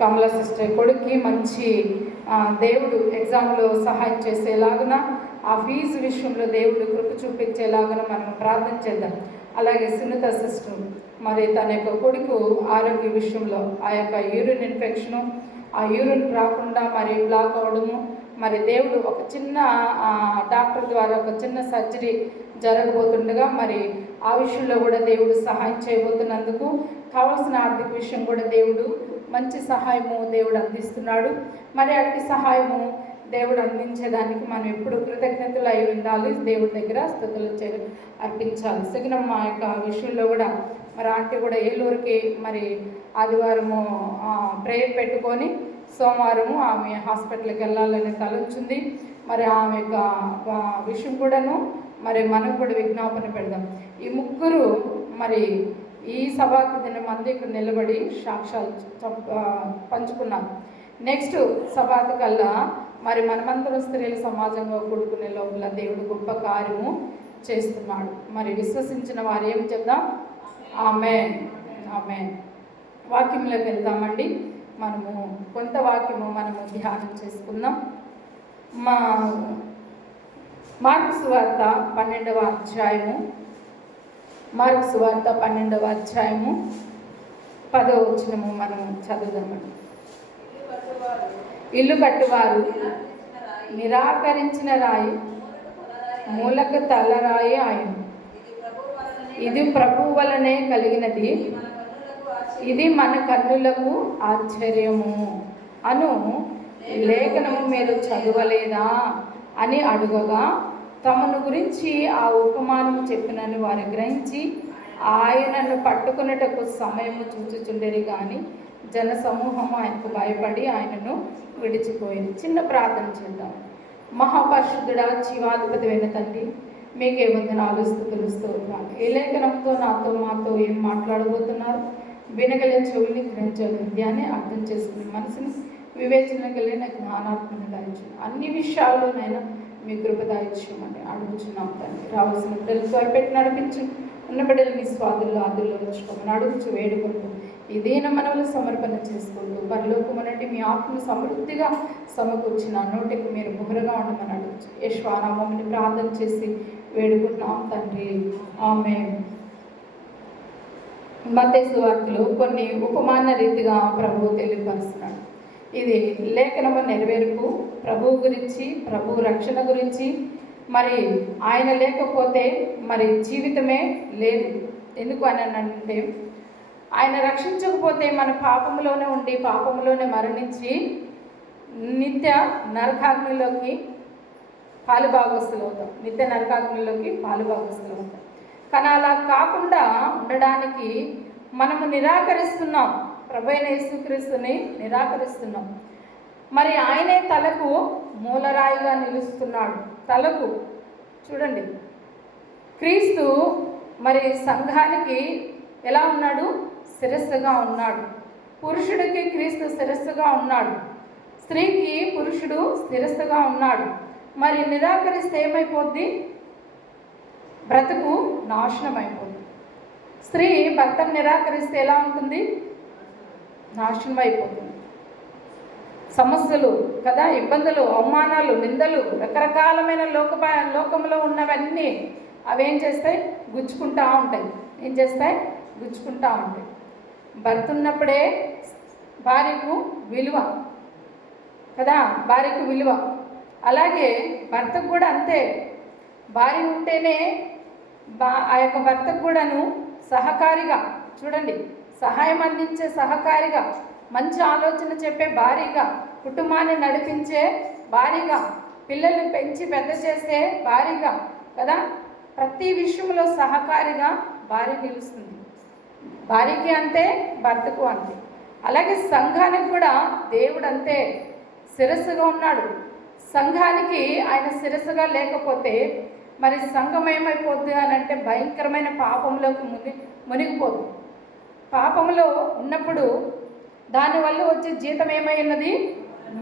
కమల sister కొడుక్కి మంచి దేవుడు ఎగ్జామ్లో సహాయం చేసేలాగున ఆ ఫీజు విషయంలో దేవుడు కృప చూపించేలాగున మనం ప్రార్థన చేద్దాం. అలాగే సునీత సిస్టర్ మరి తన యొక్క కొడుకు ఆరోగ్య విషయంలో ఆ యొక్క యూరిన్ ఇన్ఫెక్షను, ఆ యూరిన్ రాకుండా మరి బ్లాక్ అవడము, మరి దేవుడు ఒక చిన్న డాక్టర్ ద్వారా ఒక చిన్న సర్జరీ జరగబోతుండగా మరి ఆ విషయంలో కూడా దేవుడు సహాయం చేయబోతున్నందుకు కావాల్సిన ఆర్థిక విషయం కూడా దేవుడు మంచి సహాయము దేవుడు అందిస్తున్నాడు. మరి అట్టి సహాయము దేవుడు అందించేదానికి మనం ఎప్పుడు కృతజ్ఞతలు అయి ఉండాలి, దేవుడి దగ్గర స్తుతులు అర్పించాలి. సిగ్నమ్మ యొక్క విషయంలో కూడా మరి ఆంటీ కూడా ఏలూరుకి మరి ఆదివారము ప్రేయర్ పెట్టుకొని సోమవారము ఆమె హాస్పిటల్కి వెళ్ళాలని తలొచ్చింది. మరి ఆమె యొక్క విషయం కూడాను మరి మనం కూడా విజ్ఞాపన పెడదాం. ఈ ముగ్గురు మరి ఈ సభకు దిన మంది ఇక్కడ నిలబడి సాక్ష్యాలు పంచుకున్నారు. నెక్స్ట్ సభకు కల్లా మరి మనమందరం స్త్రీల సమాజంగా కూడుకునే లోపల దేవుడు గొప్ప కార్యము చేస్తున్నాడు. మరి విశ్వసించిన వారు ఏం చెప్దాం? ఆమేన్, ఆమేన్. వాక్యంలోకి వెళ్దామండి. మనము కొంత వాక్యము మనము ధ్యానం చేసుకుందాం. మార్కు సువార్త 12వ అధ్యాయము, మార్కు సువార్త 12వ అధ్యాయము 10వ వచనము మనం చదువుదామండి. ఇల్లు కట్టువారు నిరాకరించిన రాయి మూలకు తలరాయి ఆయన. ఇది ప్రభువు వలనే కలిగినది, ఇది మన కన్నులకు ఆశ్చర్యము అను లేఖనము మీరు చదవలేదా అని అడుగగా, తమను గురించి ఆ ఉపమానము చెప్పినని వారు గ్రహించి ఆయనను పట్టుకున్నటకు సమయము చూచుచుండేది. కానీ జన సమూహము ఆయనకు భయపడి ఆయనను విడిచిపోయింది. చిన్న ప్రార్థన చేద్దాం. మహాపరిశుద్ధుడా, జీవాధిపతి అయిన తండ్రి, మీకే వందనాలు, స్తుతులు, స్తోత్రాలు. ఏ లేఖనంతో నాతో మాతో ఏం మాట్లాడబోతున్నారు? వినగలిగిన చెవుల్ని, గ్రహించగలిగిన హృదయాన్ని, అర్థం చేసుకునే మనసుని, వివేచన కలిగిన జ్ఞానాత్మని దాయించు. అన్ని విషయాల్లోనైనా మీ కృప దాయించమని అడుగుచున్నాం తండ్రి. రావాల్సిన బిడ్డలు త్వరపెట్టి నడిపించు. ఉన్న బిడ్డలు మీ స్వాదుల్లో ఆదుల్లో ఉంచుకోమని అడుగుచు వేడుకుంటూ ఈ దీన మనవులు సమర్పణ చేసుకుంటూ పరలోకమనంటే మీ ఆత్మను సమృద్ధిగా సమకూర్చిన నోటికి మీరు ముహరగా ఉండమని అడుగుచు యశ్వానామని ప్రార్థన చేసి వేడుకుంటున్నాం తండ్రి. ఆమేన్. మత్తయి సువార్తలో కొన్ని ఉపమాన రీతిగా ప్రభువు తెలియపరుస్తున్నాడు. ఇది లేఖనము నెరవేర్పు, ప్రభువు గురించి, ప్రభు రక్షణ గురించి. మరి ఆయన లేకపోతే మరి జీవితమే లేదు. ఎందుకు అని అంటే ఆయన రక్షించకపోతే మన పాపంలోనే ఉండి పాపంలోనే మరణించి నిత్య నరకాగ్నిలోకి పాలుభాగస్తులు అవుతాం. నిత్య నరకాగ్నిలోకి పాలుభాగస్తులు అవుతాం. కానీ అలా కాకుండా ఉండడానికి మనము నిరాకరిస్తున్నాం. ప్రభువైన యేసుక్రీస్తుని నిరాకరిస్తున్నాం. మరి ఆయనే తలకు మూలరాయిగా నిలుస్తున్నాడు. తలకు చూడండి, క్రీస్తు మరి సంఘానికి ఎలా ఉన్నాడు? శిరస్సుగా ఉన్నాడు. పురుషుడికి క్రీస్తు శిరస్సుగా ఉన్నాడు. స్త్రీకి పురుషుడు శిరస్సుగా ఉన్నాడు. మరి నిరాకరిస్తే ఏమైపోద్ది? బ్రతుకు నాశనం అయిపోద్ది. స్త్రీ భర్తను నిరాకరిస్తే ఎలా ఉంటుంది? నాశనం అయిపోతుంది. సమస్యలు కదా, ఇబ్బందులు, అవమానాలు, నిందలు, రకరకాలమైన లోకంలో ఉన్నవన్నీ అవేం చేస్తాయి? గుచ్చుకుంటూ ఉంటాయి. ఏం చేస్తాయి? గుచ్చుకుంటూ ఉంటాయి. భర్త ఉన్నప్పుడే భార్యకు విలువ కదా, భార్యకు విలువ. అలాగే భర్తకు కూడా అంతే. భార్య ఉంటేనే ఆ యొక్క భర్తకు కూడాను సహకారిగా, చూడండి, సహాయం అందించే సహకారిగా, మంచి ఆలోచన చెప్పే భార్యగా, కుటుంబాన్ని నడిపించే భార్యగా, పిల్లల్ని పెంచి పెద్ద చేసే భార్యగా కదా, ప్రతి విషయంలో సహకారిగా భార్య నిలుస్తుంది. భార్యకి అంతే, భర్తకు అంతే. అలాగే సంఘానికి కూడా దేవుడు అంతే శిరస్సుగా ఉన్నాడు. సంఘానికి ఆయన శిరస్సుగా లేకపోతే మరి సంఘం ఏమైపోద్ది అని అంటే భయంకరమైన పాపంలోకి మునిగిపోతుంది. పాపంలో ఉన్నప్పుడు దానివల్ల వచ్చే జీతం ఏమై ఉన్నది?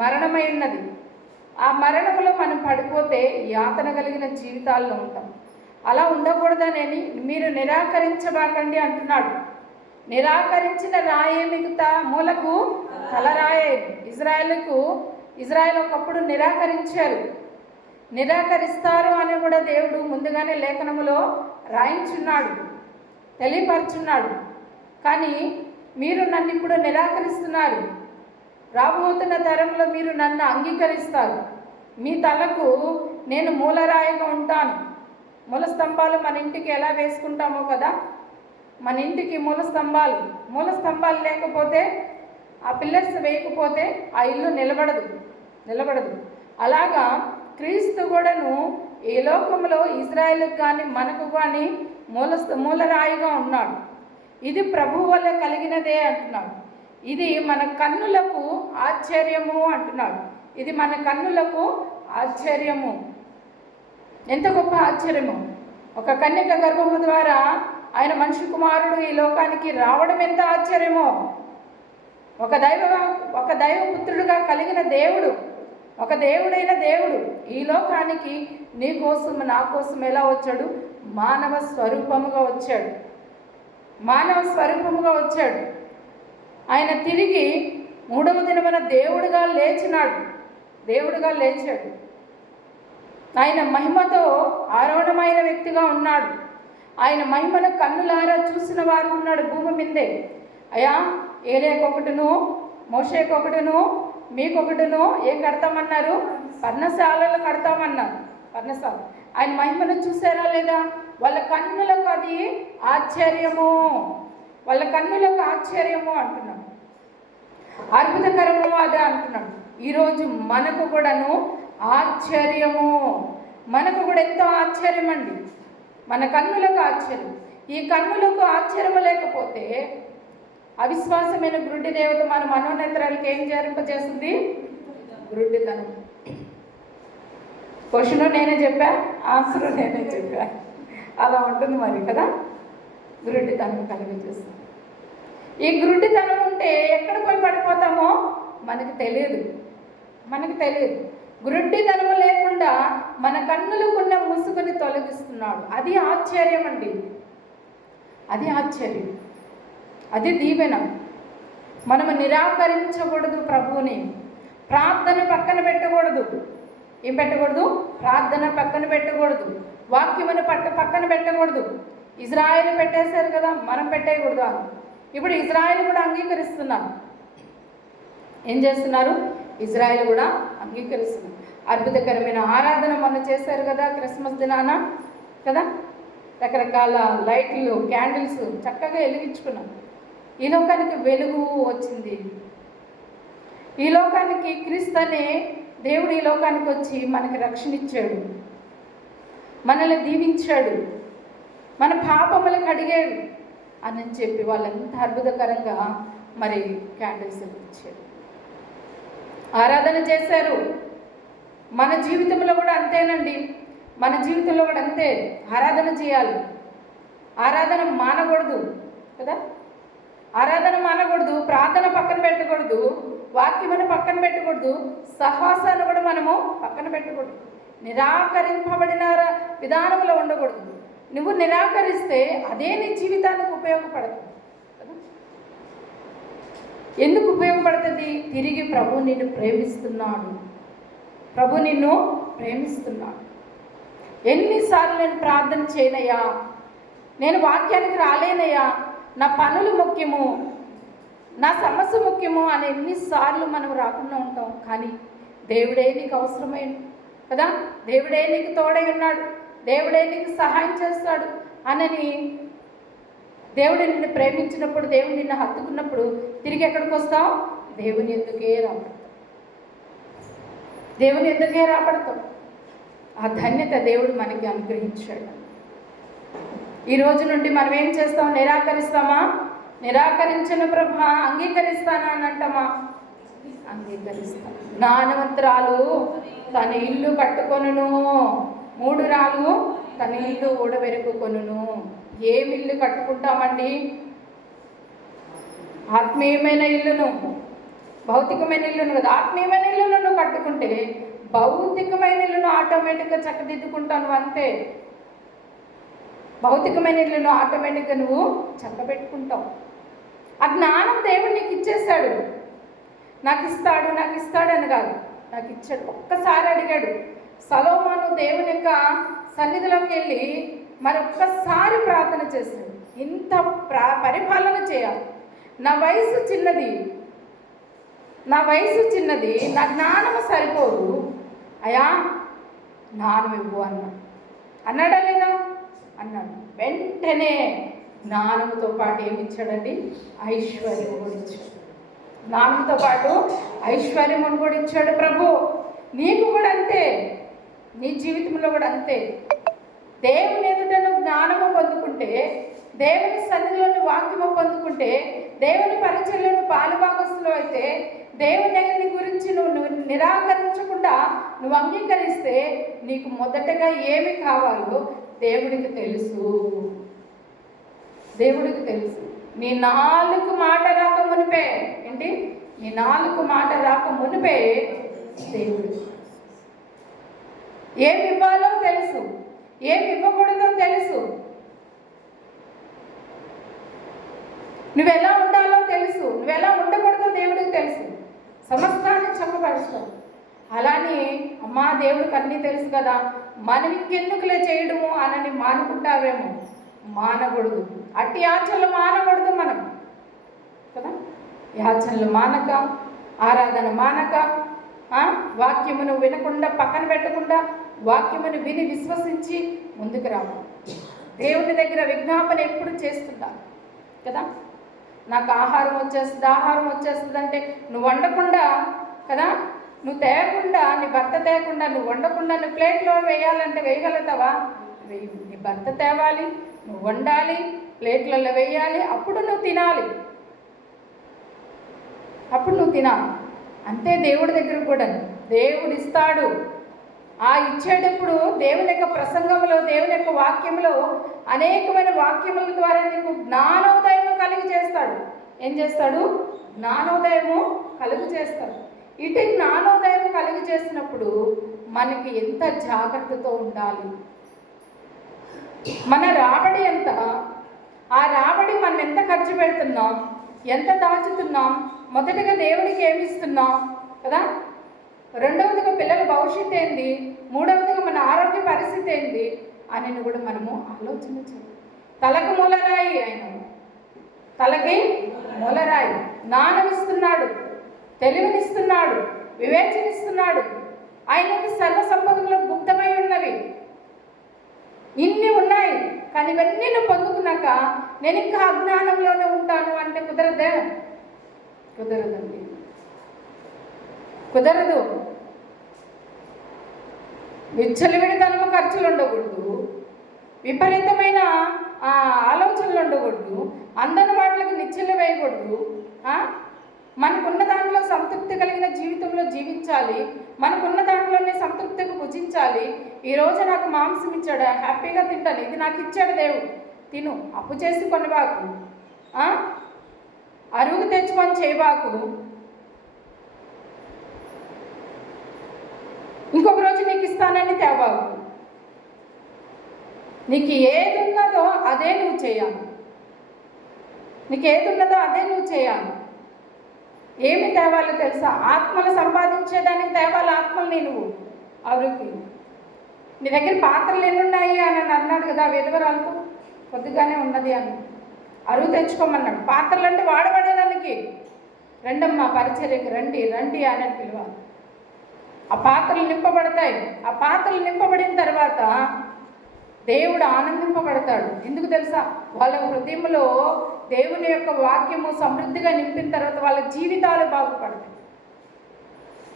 మరణమై ఉన్నది. ఆ మరణంలో మనం పడిపోతే యాతన కలిగిన జీవితాల్లో ఉంటాం. అలా ఉండకూడదని మీరు నిరాకరించబాకండి అంటున్నాడు. నిరాకరించిన రాయే మీకు మూలకు తలరాయి ఇజ్రాయెల్ ఒకప్పుడు నిరాకరిస్తారు అని కూడా దేవుడు ముందుగానే లేఖనములో రాయించున్నాడు, తెలియపరుచున్నాడు. కానీ మీరు నన్ను ఇప్పుడు నిరాకరిస్తున్నారు, రాబోతున్న తరంలో మీరు నన్ను అంగీకరిస్తారు. మీ తలకు నేను మూలరాయిగా ఉంటాను. మూల స్తంభాలు మన ఇంటికి ఎలా వేసుకుంటామో కదా, మన ఇంటికి మూల స్తంభాలు లేకపోతే, ఆ పిల్లర్స్ వేయకపోతే ఆ ఇల్లు నిలబడదు. అలాగా క్రీస్తు కూడాను ఈ లోకంలో ఇజ్రాయేల్కి కానీ మనకు కానీ మూలరాయిగా ఉన్నాడు. ఇది ప్రభువు వల్ల కలిగినదే అంటున్నాడు. ఇది మన కన్నులకు ఆశ్చర్యము అంటున్నాడు. ఇది మన కన్నులకు ఆశ్చర్యము. ఎంత గొప్ప ఆశ్చర్యము! ఒక కన్యక గర్భము ద్వారా ఆయన మనిషి కుమారుడు ఈ లోకానికి రావడం ఎంత ఆశ్చర్యమో! ఒక దైవపుత్రుడుగా కలిగిన దేవుడు, ఒక దేవుడైన దేవుడు ఈ లోకానికి నీ కోసం నా కోసం ఎలా వచ్చాడు? మానవ స్వరూపముగా వచ్చాడు. ఆయన తిరిగి 3వ దినమున దేవుడిగా లేచాడు. ఆయన మహిమతో ఆరోహణమైన వ్యక్తిగా ఉన్నాడు. ఆయన మహిమను కన్నులారా చూసిన వారు ఉన్నాడు భూమి మీదే. అయ్యా, ఏలియాకొకటును, మోషేకొకటును, మీకొకటును ఏం కడతామన్నారు? పర్ణశాలలు కడతామన్నారు. పర్ణశాల. ఆయన మహిమను చూసారా లేదా? వాళ్ళ కన్నులకు అది ఆశ్చర్యము, అంటున్నాడు. అద్భుతకరము అదే అంటున్నాడు. ఈరోజు మనకు కూడాను ఆశ్చర్యము, మనకు కూడా ఎంతో ఆశ్చర్యం అండి. మన కన్నులకు ఆశ్చర్యం. ఈ కన్నులకు ఆశ్చర్యము లేకపోతే అవిశ్వాసమైన గురుడి దేవత మన మనోనేత్రాలకు ఏం జరింపజేస్తుంది? గురుడితనం. క్వశ్చన్ నేనే చెప్పా, ఆన్సర్ నేనే చెప్పా. అలా ఉంటుంది మరి కదా. గురుడితనం కలిగజేస్తుంది. ఈ గురుడితనం ఉంటే ఎక్కడ పోయి పడిపోతామో మనకు తెలియదు. గురుడితనము లేకుండా మన కన్నులకున్న ముసుగుని తొలగిస్తున్నాడు. అది ఆశ్చర్యం అండి. అది దీవెన. మనము నిరాకరించకూడదు ప్రభువుని. ప్రార్థన పక్కన పెట్టకూడదు. ఏం పెట్టకూడదు? ప్రార్థన పక్కన పెట్టకూడదు. వాక్యమును పక్కన పెట్టకూడదు. ఇజ్రాయేల్ పెట్టేశారు కదా, మనం పెట్టేయకూడదు అని. ఇప్పుడు ఇజ్రాయేల్ కూడా అంగీకరిస్తున్నారు. ఏం చేస్తున్నారు? ఇజ్రాయేల్ కూడా అంగీకరిస్తున్నారు. అద్భుతకరమైన ఆరాధన మనం చేశారు కదా క్రిస్మస్ దినాన కదా. రకరకాల లైట్లు, క్యాండిల్స్ చక్కగా వెలిగించుకున్నాం. ఈ లోకానికి వెలుగు వచ్చింది. ఈ లోకానికి క్రీస్తు అనే దేవుడు ఈ లోకానికి వచ్చి మనకి రక్షణ ఇచ్చాడు, మనల్ని దీవించాడు, మన పాపములకు అడిగాడు అని చెప్పి వాళ్ళంత అద్భుతకరంగా మరి క్యాండిల్స్ ఇచ్చారు, ఆరాధన చేశారు. మన జీవితంలో కూడా అంతేనండి. మన జీవితంలో కూడా అంతే. ఆరాధన చేయాలి. ఆరాధన మానకూడదు కదా. ఆరాధన మానకూడదు. ప్రార్థన పక్కన పెట్టకూడదు. వాక్యమును పక్కన పెట్టకూడదు. సహవాసాన్ని కూడా మనము పక్కన పెట్టకూడదు. నిరాకరింపబడిన విధానంలో ఉండకూడదు. నువ్వు నిరాకరిస్తే అదే నీ జీవితానికి ఉపయోగపడుతుంది కదా. ఎందుకు ఉపయోగపడుతుంది? తిరిగి ప్రభు నిన్ను ప్రేమిస్తున్నాడు. ఎన్నిసార్లు నేను ప్రార్థన చేయనయ్యా, నేను వాక్యానికి రాలేనయ్యా, నా పనులు ముఖ్యము, నా సమస్య ముఖ్యము అని ఎన్నిసార్లు మనం రాకుండా ఉంటాం. కానీ దేవుడే నీకు అవసరమైన కదా, దేవుడే నీకు తోడై ఉన్నాడు, దేవుడే నీకు సహాయం చేస్తాడు అనని దేవుడు నిన్ను ప్రేమించినప్పుడు, దేవుడు నిన్ను హత్తుకున్నప్పుడు తిరిగి ఎక్కడికి వస్తావు? దేవుని ఎందుకే రాబడతావు. ఆ ధన్యత దేవుడు మనకి అనుగ్రహించాడు. ఈ రోజు నుండి మనం ఏం చేస్తాం? నిరాకరిస్తామా? నిరాకరించిన ప్రభా అంగీకరిస్తానా అని అంటామా? అంగీకరిస్తాం. జ్ఞానవంతురాలు తన ఇల్లు కట్టుకొనును, మూఢురాలు తన ఇల్లు ఊడబెరుకుకొనును. ఏమి ఇల్లు కట్టుకుంటామండి? ఆత్మీయమైన ఇల్లును, భౌతికమైన ఇల్లును కదా. ఆత్మీయమైన ఇల్లును నువ్వు కట్టుకుంటే భౌతికమైన ఇల్లును ఆటోమేటిక్గా చక్కదిద్దుకుంటాను అంతే. భౌతికమైన ఇల్లును ఆటోమేటిక్గా నువ్వు చక్కబెట్టుకుంటావు. ఆ జ్ఞానం దేవుడు నీకు ఇచ్చేశాడు. నాకు ఇస్తాడు అని కాదు, నాకు ఇచ్చాడు. ఒక్కసారి అడిగాడు సొలొమోను. దేవుని యొక్క సన్నిధిలోకి వెళ్ళి మరొక్కసారి ప్రార్థన చేశాడు. ఇంత పరిపాలన చేయాలి, నా వయసు చిన్నది, నా జ్ఞానము సరిపోదు, అయ్యా జ్ఞానం ఇవ్వు అన్నాడా లేదా? అన్నాడు. వెంటనే జ్ఞానంతో పాటు ఏమిచ్చాడండి? ఐశ్వర్యం కూడా ఇచ్చాడు. జ్ఞానంతో పాటు ఐశ్వర్యమును కూడా ఇచ్చాడు ప్రభు. నీకు కూడా అంతే, నీ జీవితంలో కూడా అంతే. దేవుని ఎదుట నువ్వు జ్ఞానము పొందుకుంటే, దేవుని సన్నిధిలోని వాక్యము పొందుకుంటే, దేవుని పరిచయంలోని పాలుభాగస్తులు అయితే, దేవుని గురించి నువ్వు నిరాకరించకుండా నువ్వు అంగీకరిస్తే, నీకు మొదటగా ఏమి కావాలో దేవుడికి తెలుసు. నీ నాలుగు మాట రాక మునిపే ఏంటి? నీ నాలుగు మాట రాక మునిపే దేవుడు ఏమి ఇవ్వాలో తెలుసు, ఏమి ఇవ్వకూడదో తెలుసు, నువ్వెలా ఉండాలో తెలుసు, నువ్వెలా ఉండకూడదో దేవుడికి తెలుసు. సమస్తాన్ని చక్కపరుస్తావు. అలానే అమ్మా దేవుడికి అన్నీ తెలుసు కదా, మనం ఇంకెందుకులే చేయడము అని మానుకుంటావేమో. మానకూడదు, అట్టి యాచనలు మానకూడదు మనం కదా. యాచనలు మానక, ఆరాధన మానక, వాక్యమును వినకుండా పక్కన పెట్టకుండా, వాక్యమును విని విశ్వసించి ముందుకు రావు. దేవుని దగ్గర విజ్ఞాపన ఎప్పుడు చేస్తుందా కదా. నాకు ఆహారం వచ్చేస్తుంది అంటే నువ్వు వండకుండా కదా, నువ్వు తేకుండా, నీ భర్త తేకుండా, నువ్వు వండకుండా నువ్వు ప్లేట్లో వేయాలంటే వేయగలుగుతావా? వేయి. నీ భర్త తేవాలి, నువ్వు వండాలి, ప్లేట్లలో వేయాలి, అప్పుడు నువ్వు తినాలి. అంతే దేవుడి దగ్గర కూడా దేవుడు ఇస్తాడు. ఆ ఇచ్చేటప్పుడు దేవుని యొక్క ప్రసంగంలో, దేవుని యొక్క వాక్యంలో, అనేకమైన వాక్యముల ద్వారా నీకు జ్ఞానోదయము కలిగి చేస్తాడు. ఏం చేస్తాడు? జ్ఞానోదయము కలుగు చేస్తాడు. ఇటు జ్ఞానోదయం కలుగు చేసినప్పుడు మనకి ఎంత జాగ్రత్తతో ఉండాలి. మన రాబడి ఎంత, ఆ రాబడి మనం ఎంత ఖర్చు పెడుతున్నాం, ఎంత దాచుతున్నాం, మొదటగా దేవుడికి ఏమి ఇస్తున్నాం కదా, రెండవదిగా పిల్లల భవిష్యత్తు ఏంది, మూడవదిగా మన ఆరోగ్య పరిస్థితి ఏంది అని కూడా మనము ఆలోచించాలి. తలకు మూలరాయి ఆయన, తలకి మూలరాయి. జ్ఞానం ఇస్తున్నాడు, తెలివినిస్తున్నాడు, వివేచనిస్తున్నాడు. ఆయనకి సర్వ సంపదలో గుప్తమై ఉన్నవి ఇన్ని ఉన్నాయి. కానీ ఇవన్నీ నువ్వు పొందుకున్నాక నేను ఇంకా అజ్ఞానంలోనే ఉంటాను అంటే కుదరదండి, కుదరదు. విచ్చలవిడితనము ఖర్చులు ఉండకూడదు, విపరీతమైన ఆలోచనలు ఉండకూడదు, అందని వాటికి నిచ్చెలు వేయకూడదు. మనకున్న దాంట్లో సంతృప్తి కలిగిన జీవితంలో జీవించాలి, మనకున్న దాంట్లోనే సంతృప్తిగా భుజించాలి. ఈరోజు నాకు మాంసం ఇచ్చాడు, హ్యాపీగా తింటాను, ఇది నాకు ఇచ్చాడు దేవుడు, తిను. అప్పు చేసి కొనబాకు, అరుగు తెచ్చుకొని చేయబాకు. ఇంకొక రోజు నీకు ఇస్తానని తేబాకు. నీకు ఏది ఉన్నదో అదే నువ్వు చేయాలి. ఏమి తేవాలో తెలుసా? ఆత్మలు సంపాదించేదానికి తేవాలి. ఆత్మల్ని నువ్వు అరువుకి. నీ దగ్గర పాత్రలు ఎన్నున్నాయి అని అన్నాడు కదా విధవరాలతో, కొద్దిగానే ఉన్నది అని. అరువు తెచ్చుకోమన్నాడు. పాత్రలు అంటే వాడబడేదానికి. రెండమ్మా పరిచర్యకి రండి అని పిలవాలి. ఆ పాత్రలు నింపబడతాయి. ఆ పాత్రలు నింపబడిన తర్వాత దేవుడు ఆనందింపబడతాడు. ఎందుకు తెలుసా? వాళ్ళ హృదయంలో దేవుని యొక్క వాక్యము సమృద్ధిగా నింపిన తర్వాత వాళ్ళ జీవితాలు బాగుపడతాయి.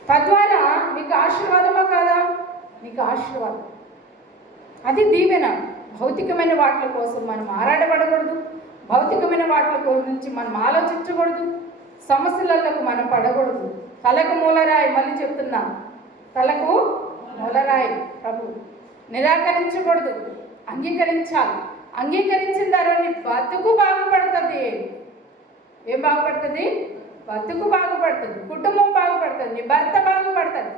తద్వారా నీకు ఆశీర్వాదమా కాదా? నీకు ఆశీర్వాదం. అది దీవెన. భౌతికమైన వాటి కోసం మనం ఆరాటపడకూడదు, భౌతికమైన వాటి గురించి మనం ఆలోచించకూడదు, సమస్యలకు మనం పడకూడదు. తలకు మూలరాయి, మళ్ళీ చెప్తున్నా, తలకు మూలరాయి ప్రభు. నిరాకరించకూడదు, అంగీకరించాలి. అంగీకరించిన తర్వాత నీ బతుకు బాగుపడుతుంది. ఏం బాగుపడుతుంది? బతుకు బాగుపడుతుంది, కుటుంబం బాగుపడుతుంది, నీ భర్త బాగుపడుతుంది.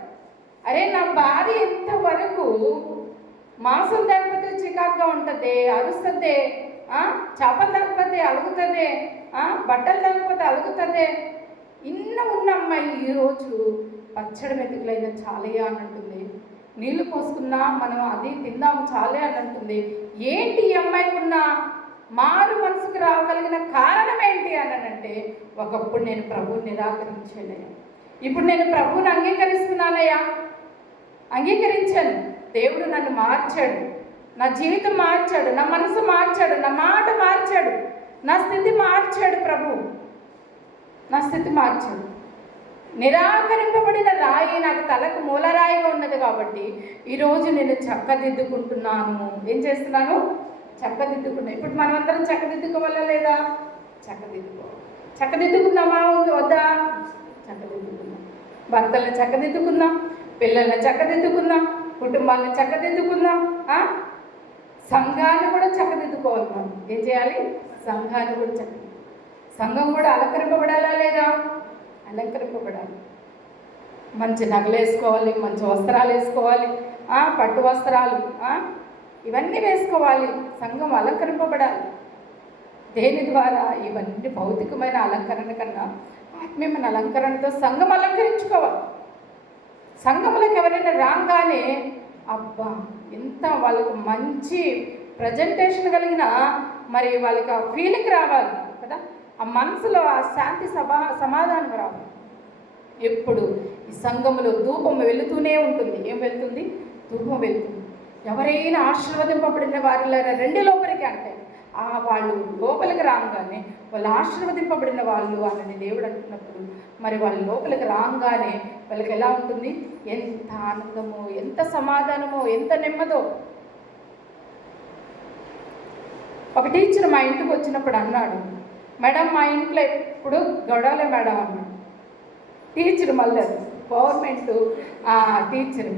అరే నా భార్య ఇంతవరకు మాంసం లేకపోతే చికాకుగా ఉంటుంది, అరుస్తుంది, చేపలు లేకపోతే అలుగుతుంది, బట్టలు లేకపోతే అలుగుతుంది, ఇన్న ఉన్న అమ్మాయి ఈరోజు పచ్చడి మెతుకులైనా చాలే అని అంటుంది. నీళ్లు పోసుకున్నా మనం అది తిందాం చాలే అని అంటుంది. ఏంటి ఈ అమ్మాయికి ఉన్న మారు మనసుకు రాగలిగిన కారణం ఏంటి అని అంటే, ఒకప్పుడు నేను ప్రభువుని నిరాకరించానయ్యా, ఇప్పుడు నేను ప్రభువుని అంగీకరిస్తున్నానయ్యా, అంగీకరించాను. దేవుడు నన్ను మార్చాడు, నా జీవితం మార్చాడు, నా మనసు మార్చాడు, నా మాట మార్చాడు, నా స్థితి మార్చాడు. ప్రభు నా స్థితి మార్చాడు. నిరాకరింపబడిన రాయి నాకు తలకు మూలరాయిగా ఉన్నది కాబట్టి ఈరోజు నేను చక్కదిద్దుకుంటున్నాను. ఏం చేస్తున్నాను? చక్కదిద్దుకున్నాను. ఇప్పుడు మనమందరం చక్కదిద్దుకోవాలా లేదా? చక్కదిద్దుకుందామా వద్దా? చక్కదిద్దుకుందాం. భర్తలను చక్కదిద్దుకుందాం, పిల్లల్ని చక్కదిద్దుకుందాం, కుటుంబాలను చక్కదిద్దుకుందాం, సంఘాన్ని కూడా చక్కదిద్దుకోవాలి. మనం ఏం చేయాలి? సంఘాన్ని కూడా సంఘం కూడా అలంకరింపబడాలా లేదా? అలంకరింపబడాలి. మంచి నగలు వేసుకోవాలి, మంచి వస్త్రాలు వేసుకోవాలి, పట్టు వస్త్రాలు ఇవన్నీ వేసుకోవాలి. సంఘం అలంకరింపబడాలి. దేని ద్వారా? ఇవన్నీ భౌతికమైన అలంకరణ కన్నా ఆత్మీయమైన అలంకరణతో సంఘం అలంకరించుకోవాలి. సంఘంలోకి ఎవరైనా రాగానే అబ్బా ఎంత వాళ్ళకు మంచి ప్రజెంటేషన్ కలిగిన మరి వాళ్ళకి ఆ ఫీలింగ్ రావాలి కదా, ఆ మనసులో ఆ శాంతి సమాధానం రావాలి. ఎప్పుడు ఈ సంఘములో ధూపం వెళుతూనే ఉంటుంది. ఏం వెళ్తుంది? ధూపం వెళ్తుంది. ఎవరైనా ఆశీర్వదింపబడిన వారిలారా రెండు లోపలికి అంటే వాళ్ళు లోపలికి రాగానే వాళ్ళు ఆశీర్వదింపబడిన వాళ్ళు వాళ్ళని దేవుడు అంటున్నప్పుడు మరి వాళ్ళ లోపలికి రాగానే వాళ్ళకి ఎలా ఉంటుంది? ఎంత ఆనందమో, ఎంత సమాధానమో, ఎంత నెమ్మదో. ఒక టీచర్ మా ఇంటికి వచ్చినప్పుడు అన్నాడు, మేడం మా ఇంట్లో ఎప్పుడు గొడవలే మేడం అన్నాడు. టీచర్ మళ్ళీ గవర్నమెంట్ టీచర్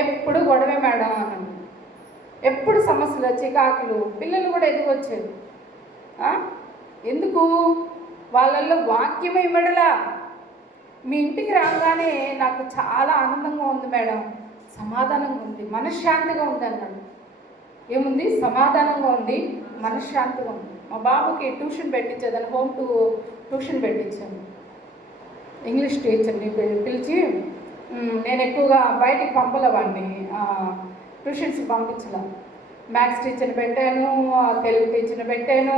ఎప్పుడు గొడవే మేడం అన్నాడు. ఎప్పుడు సమస్యలు, చికాకులు, పిల్లలు కూడా ఎదిగొచ్చారు. ఎందుకు? వాళ్ళల్లో వాక్యం ఇవ్వడలా. మీ ఇంటికి రాగానే నాకు చాలా ఆనందంగా ఉంది మేడం, సమాధానంగా ఉంది, మనశ్శాంతిగా ఉంది అన్నాడు. ఏముంది? సమాధానంగా ఉంది, మనశ్శాంతిగా ఉంది. మా బాబుకి ట్యూషన్ పెట్టించేదాన్ని, ట్యూషన్ పెట్టించాను. ఇంగ్లీష్ టీచర్ని పిలిచి, నేను ఎక్కువగా బయటికి పంపలేవాడిని, ట్యూషన్స్కి పంపించలే. మ్యాథ్స్ టీచర్ని పెట్టాను, తెలుగు టీచర్ని పెట్టాను,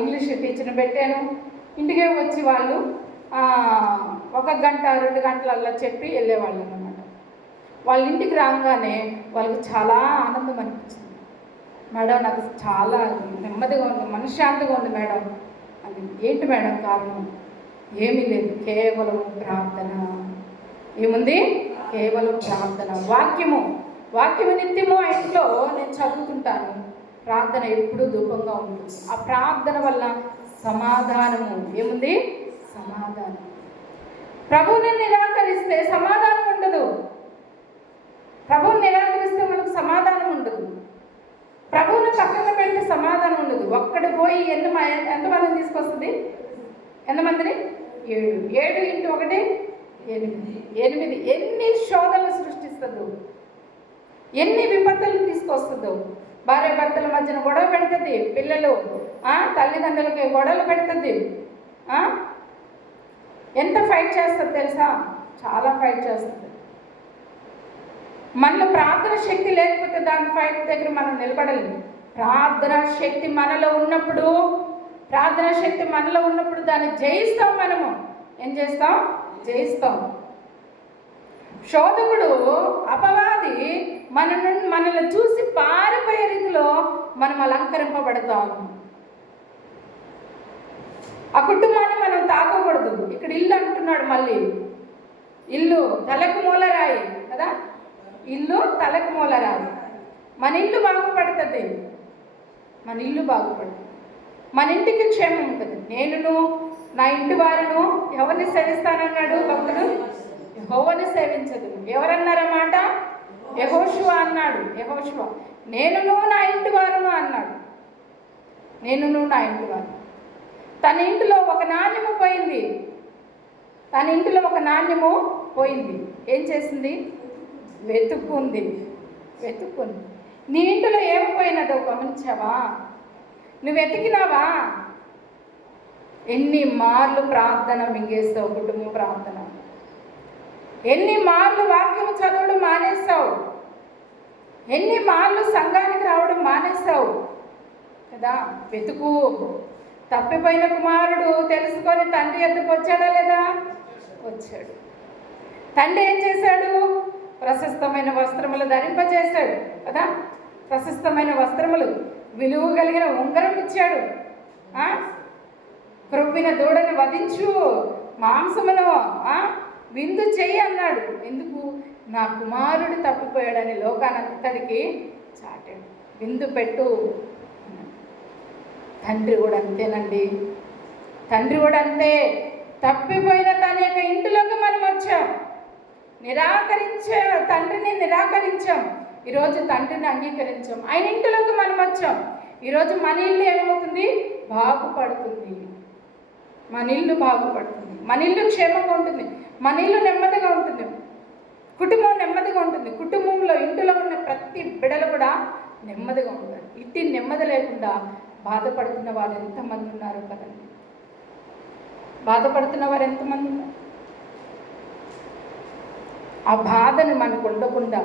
ఇంగ్లీష్ టీచర్ని పెట్టాను. ఇంటికే వచ్చి వాళ్ళు 1 గంట 2 గంటలల్లా చెప్పి వెళ్ళేవాళ్ళు అన్నమాట. వాళ్ళ ఇంటికి రాగానే వాళ్ళకి చాలా ఆనందం అనిపించింది. మేడం నాకు చాలా నెమ్మదిగా ఉంది, మనశ్శాంతిగా ఉంది మేడం అని. ఏంటి మేడం కారణం? ఏమీ లేదు, కేవలం ప్రార్థన. ఏముంది? కేవలం ప్రార్థన. వాక్యము నిత్యము ఆ ఇంట్లో నేను చదువుతుంటాను. ప్రార్థన ఎప్పుడూ ధూపంగా ఉంటుంది. ఆ ప్రార్థన వల్ల సమాధానము. ఏముంది? సమాధానం. ప్రభువుని నిరాకరిస్తే సమాధానం ఉండదు. ప్రభువుని నిరాకరిస్తే మనకు సమాధానం ఉండదు. ప్రభువుని పక్కన పెడితే సమాధానం ఉండదు. ఒక్కడు పోయి ఎంతమందిని తీసుకొస్తుంది? ఎంతమందిని? 7 × 1 8. ఎన్ని శోధనలు సృష్టిస్తుందో, ఎన్ని విపత్తులు తీసుకొస్తుందో. భార్య భర్తల మధ్యన గొడవ పెడుతుంది, పిల్లలు తల్లిదండ్రులకి గొడవలు పెడుతుంది. ఎంత ఫైట్ చేస్తుంది తెలుసా? చాలా ఫైట్ చేస్తుంది. మనలో ప్రార్థన శక్తి లేకపోతే దాని ఫైట్ దగ్గర మనం నిలబడలేము. ప్రార్థన శక్తి మనలో ఉన్నప్పుడు దాన్ని జయిస్తాం. మనము ఏం చేస్తాం? జయిస్తాం. శోధకుడు, అపవాది మనల్ని చూసి పారిపోయే రీతిలో మనం అలంకరింపబడతాం. ఆ కుటుంబాన్ని మనం తాకకూడదు. ఇక్కడ ఇల్లు అంటున్నాడు, మళ్ళీ ఇల్లు తలకు మూలరాయి కదా, ఇల్లు తలకు మూలరాయి. మన ఇల్లు బాగుపడుతుంది, మన ఇంటికి క్షేమం ఉంటుంది. నేనును నా ఇంటి వారును ఎవరిని సేవిస్తానన్నాడు భక్తుడు? యెహోవాని సేవించదు. ఎవరన్నారన్నమాట? యెహోషువ అన్నాడు. నేనును నా ఇంటి వారును అన్నాడు. నేనును నా ఇంటి వారు. తన ఇంటిలో ఒక నాణ్యము పోయింది. ఏం చేసింది? వెతుక్కుంది. నీ ఇంటిలో ఏమి పోయినదో గమనించావా? నువ్వు వెతికినావా? ఎన్ని మార్లు ప్రార్థన మింగేస్తావు కుటుంబ ప్రార్థన? ఎన్ని మార్లు వాక్యం చదవడం మానేస్తావు? ఎన్ని మార్లు సంఘానికి రావడం మానేస్తావు కదా? వెతుకు. తప్పిపోయిన కుమారుడు తెలుసుకొని తండ్రి ఎద్దుకు వచ్చాడా లేదా? వచ్చాడు. తండ్రి ఏం చేశాడు? ప్రశస్తమైన వస్త్రములు ధరింపజేశాడు కదా. ప్రశస్తమైన వస్త్రములు, విలువ కలిగిన ఉంగరం ఇచ్చాడు. క్రొవ్విన దూడని వధించు, మాంసమును విందు చెయ్యి అన్నాడు. ఎందుకు? నా కుమారుడు తప్పిపోయాడని లోకానంతటికి చాటాడు. విందు పెట్టు. తండ్రి కూడా అంతేనండి. తండ్రి కూడా అంతే. తప్పిపోయిన తన యొక్క ఇంటిలోకి మనం వచ్చాం. తండ్రిని నిరాకరించాం. ఈరోజు తండ్రిని అంగీకరించాం. ఆయన ఇంటిలోకి మనం వచ్చాం. ఈరోజు మన ఇల్లు ఏమవుతుంది? బాగుపడుతుంది. మన ఇల్లు బాగుపడుతుంది. మన ఇల్లు క్షేమంగా ఉంటుంది. మన ఇల్లు నెమ్మదిగా ఉంటుంది. కుటుంబం నెమ్మదిగా ఉంటుంది. కుటుంబంలో ఇంటిలో ఉన్న ప్రతి బిడ్డలు కూడా నెమ్మదిగా ఉంటారు. ఇట్టి నెమ్మది లేకుండా బాధపడుతున్న వారు ఎంతమంది ఉన్నారు కదండి? బాధపడుతున్న వారు ఎంతమంది ఉన్నారు? ఆ బాధను మనకు ఉండకుండా,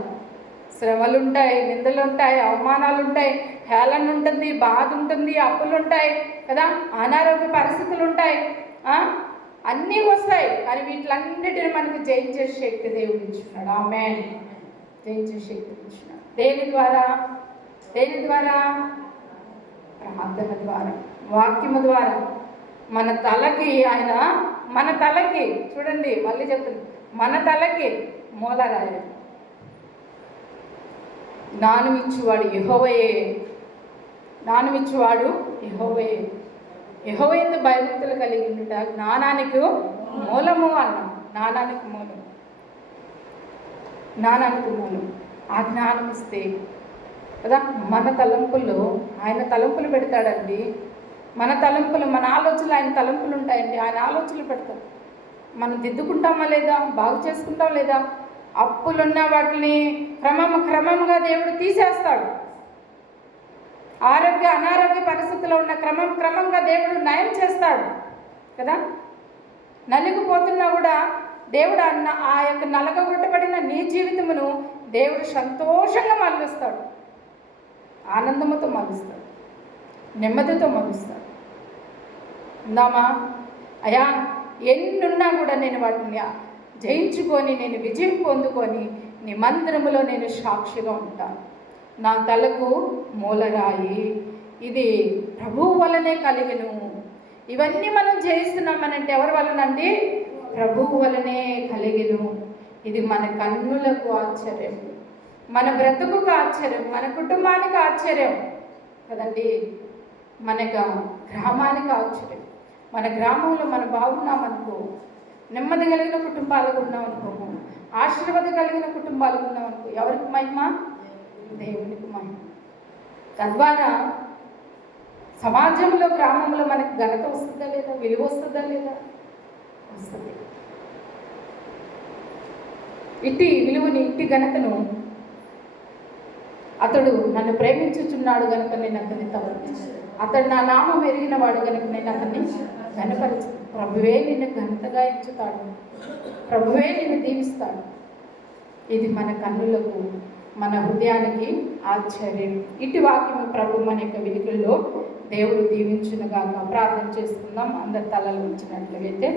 శ్రమలుంటాయి, నిందలుంటాయి, అవమానాలు ఉంటాయి, హేళన ఉంటుంది, బాధ ఉంటుంది, అప్పులు ఉంటాయి కదా, అనారోగ్య పరిస్థితులు ఉంటాయి, అన్నీ వస్తాయి. కానీ వీటిలన్నిటిని మనకు జయించే శక్తి దేవుడు ఇచ్చున్నాడు. ఆమేన్. జయించే శక్తి ఇచ్చున్నాడు. దేని ద్వారా? దేని ద్వారా? ప్రార్థన ద్వారా, వాక్యము ద్వారా. మన తలకి చూడండి, మళ్ళీ చెప్తాను, మన తలకి మూలరాయ. జ్ఞానమిచ్చువాడు యెహోవాయే. జ్ఞానమిచ్చువాడు యెహోవాయే. యెహోవాయందు భయభక్తులు కలిగి ఉండుట జ్ఞానానికి మూలము అన్న. జ్ఞానానికి మూలం. ఆ జ్ఞానం ఇస్తే కదా మన తలంపుల్లో ఆయన తలంపులు పెడతాడండి. మన తలంపులు, మన ఆలోచనలు ఆయన తలంపులు ఉంటాయండి. ఆయన ఆలోచనలు పెడతాడు. మనం దిద్దుకుంటామా లేదా? బాగు చేసుకుంటాం లేదా? అప్పులున్న వాటిని క్రమంగా దేవుడు తీసేస్తాడు. అనారోగ్య పరిస్థితుల్లో ఉన్న క్రమంగా దేవుడు నయం చేస్తాడు కదా. నలిగిపోతున్నా కూడా దేవుడు ఆ యొక్క నలగగొట్టబడిన నీ జీవితమును దేవుడు సంతోషంగా మలుస్తాడు. ఆనందముతో మలుస్తాడు. నెమ్మదితో మలుస్తాడు. ఉందామా? అయ్యా, ఎన్నున్నా కూడా నేను వాటిని జయించుకొని, నేను విజయం పొందుకొని నీ మందిరములో నేను సాక్షిగా ఉంటాను. నా తలకు మూలరాయి, ఇది ప్రభువు వలనే కలిగెను. ఇవన్నీ మనం జయిస్తున్నామనంటే ఎవరి వలనండి? ప్రభువు వలనే కలిగెను. ఇది మన కన్నులకు ఆశ్చర్యం, మన బ్రతుకుకు ఆశ్చర్యం, మన కుటుంబానికి ఆశ్చర్యం కదండి, మన గ్రామానికి ఆశ్చర్యం. మన గ్రామంలో మనం బాగున్నామనుకో, నెమ్మది కలిగిన కుటుంబాలకు ఉన్నామనుకో, ఆశీర్వాద కలిగిన కుటుంబాలకు ఉన్నామనుకో, ఎవరికి మహిమ? దేవునికి మహిమ. తద్వారా సమాజంలో, గ్రామంలో మనకి ఘనత వస్తుందా లేదా? విలువ వస్తుందా లేదా? వస్తుంది. ఇట్టి విలువని, ఇట్టి ఘనతను అతడు నన్ను ప్రేమించుచున్నాడు గనుక నేను అతన్ని అతడు నా నామం ఎరిగిన వాడు కనుక నేను అతన్ని ఘనపరచు. ప్రభువే నిన్ను ఘనతగా ఎంచుతాడు. ప్రభువే నిన్ను దీవిస్తాడు. ఇది మన కన్నులకు, మన హృదయానికి ఆశ్చర్యం. ఇటు వాక్యము ప్రభు మన యొక్క వినికిల్లో దేవుడు దీవించునుగాక. ప్రార్థన చేసుకుందాం. అందరి తలలు ఉంచినట్లయితే